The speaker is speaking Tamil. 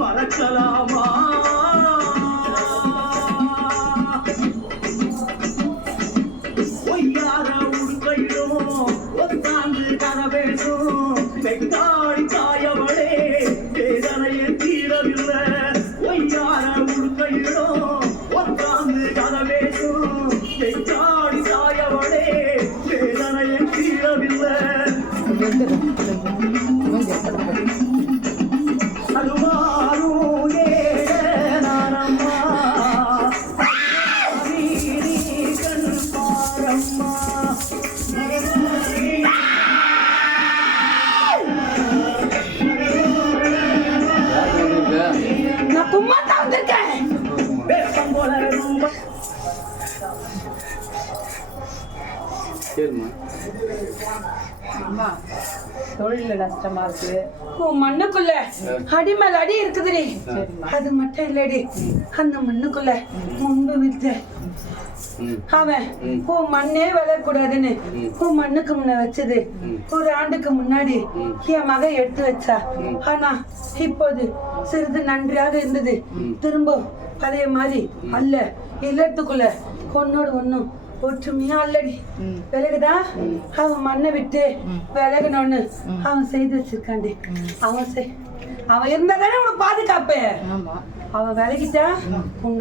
மறக்கலாமா பொய்யார உடுக்கையிடும் ஒத்தாந்து கரவேணும் வெட்டாடி தாயவளே வேதனையை தீரவில்லை பொய்யார உடுக்கையிடும் ஒத்தாந்து கரவேணும் வெட்டாடி தாயவளே வேதனையை தீரவில்லை நான் சும்மா தான் வந்திருக்கேன். அம்மா தொழில நஷ்டமா இருக்கு. உன் மண்ணுக்குள்ள அடி மேல அடி இருக்குதுடி. அது மட்டும் இல்லடி, அந்த மண்ணுக்குள்ள முன்பு வித்த அவன் உன் மண்ணே வளரக்கூடாதுன்னு உன் மண்ணுக்கு முன்ன வச்சது ஒரு ஆண்டுக்கு முன்னாடி என் மகன் எடுத்து வச்சா. ஆனா இப்போது சிறிது நன்றாக இருந்தது. திரும்ப பழைய மாதிரி அல்ல, இல்லத்துக்குள்ள ஒன்னோடு ஒன்னும் ஒற்றுமையா அல்லடி. விலகுதா அவன் மண்ணை விட்டு விலகணும்னு அவன் செய்து வச்சிருக்காண்டி. அவன் இருந்தாதானே உனக்கு பாதுகாப்பு. அவன் விலகிட்டா உன்